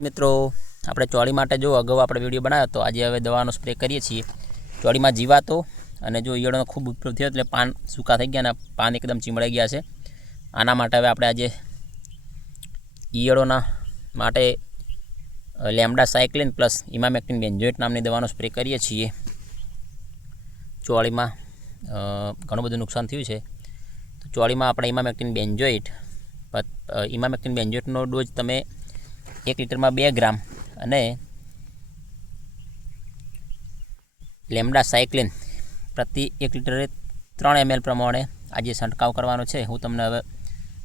મિત્રો આપણે ચોળી માટે જો અગાઉ આપણે વિડીયો બનાવ્યો તો આજે હવે દવાનો સ્પ્રે કરીએ છીએ ચોળીમાં જીવાતો અને જો ઈયળોનો ખૂબ ઉપદ્રવ થયો એટલે પાન સૂકા થઈ ગયા અને પાન એકદમ ચીમડાઈ ગયા છે। આના માટે હવે આપણે આજે ઈયળોના માટે lambda cyclin plus emamectin benzoate નામની દવાનો સ્પ્રે કરીએ છીએ। ચોળીમાં ઘણું બધું નુકસાન થયું છે તો ચોળીમાં આપણે ઇમામેક્ટિન બેન્ઝોએટનો ડોઝ તમે 1 લિટરમાં 2 ગ્રામ અને લેમ્ડા સાયક્લિન પ્રતિ 1 લિટરે 3 ml પ્રમાણે આજે છંટકાવ કરવાનો છે। હું તમને હવે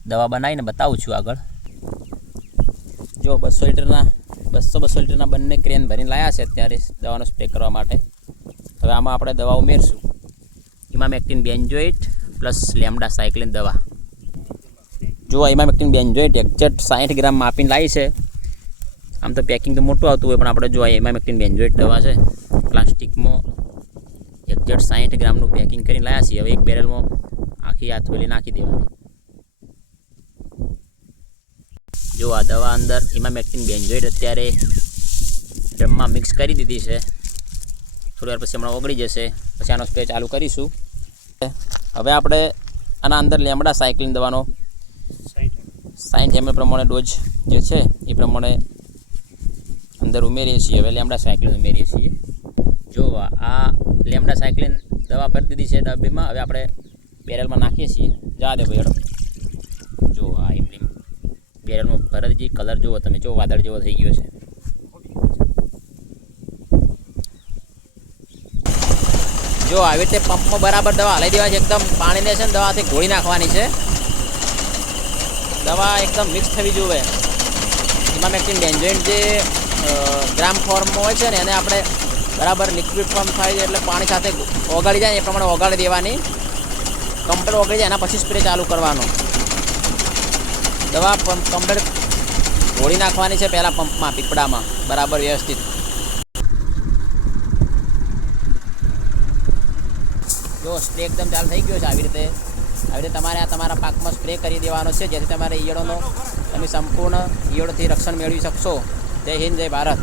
દવા બનાવીને બતાવું છું આગળ। જો 200 લીટરના બંને ક્રેન ભરીને લાવ્યા છે અત્યારે દવાનો સ્પ્રે કરવા માટે। હવે આમાં આપણે દવા ઉમેરશું emamectin benzoate plus lambda cyclin દવા। જો ઇમામેક્ટિન બેન્ઝોએટ એક્ઝેક્ટ 60 ગ્રામ માપીને લાવી છે। આમ તો પેકિંગ તો મોટું આવતું હોય પણ આપણે જો ઇમામેક્ટિન બેન્ઝોએટ દવા છે પ્લાસ્ટિકમાં એક્ઝેક્ટ 60 ગ્રામનું પેકિંગ કરીને લાવ્યા છીએ। હવે એક બેરલમાં આખી આ થોડી નાખી દેવાની। જો આ દવા અંદર ઇમામેક્ટિન બેન્ઝોએટ અત્યારે ડ્રમમાં મિક્સ કરી દીધી છે। થોડી વાર પછી હમણાં ઓગળી જશે પછી આનો સ્પ્રે ચાલુ કરીશું। હવે આપણે આના અંદર લેમ્ડા સાયક્લિન દવાનો 60 ml પ્રમાણે ડોઝ જે છે એ પ્રમાણે અંદર ઉમેરીએ છીએ। હવે લેમ્ડા સાયક્લિન ઉમેરીએ છીએ। જો આ લેમ્ડા સાયક્લિન દવા ભરી દીધી છે ડબ્બીમાં। હવે આપણે બેરલમાં નાખીએ છીએ। જા દે ભાઈ જો આ એમની બેરલમાં ભરી દીધી। કલર જુઓ તમે જો વાદળ જેવો થઈ ગયો છે। જો આવી રીતે પંપમાં બરાબર દવા હલાવી દેવાની છે। એકદમ પાણીને છે ને દવાથી ઘોળી નાખવાની છે। દવા એકદમ મિક્સ થવી જોઈએ। ઇમામેક્ટિન બેન્ઝોએટ જે ગ્રામ ફોર્મમાં હોય છે ને એને આપણે બરાબર લિક્વિડ ફોર્મ થાય એટલે પાણી સાથે ઓગાળી જાય એ પ્રમાણે ઓગાળી દેવાની। કમ્પ્લીટ ઓગળી જાય એના પછી સ્પ્રે ચાલુ કરવાનો। દવા કમ્પ્લીટ ઘોળી નાખવાની છે પહેલાં પંપમાં પીપળામાં બરાબર વ્યવસ્થિત। જો સ્પ્રે એકદમ ચાલુ થઈ ગયો છે। આવી રીતે તમારે આ તમારા પાકમાં સ્પ્રે કરી દેવાનો છે જેથી તમારે ઈયળોનો તમે સંપૂર્ણ ઈયળોથી રક્ષણ મેળવી શકશો। જય હિન્દ, જય ભારત।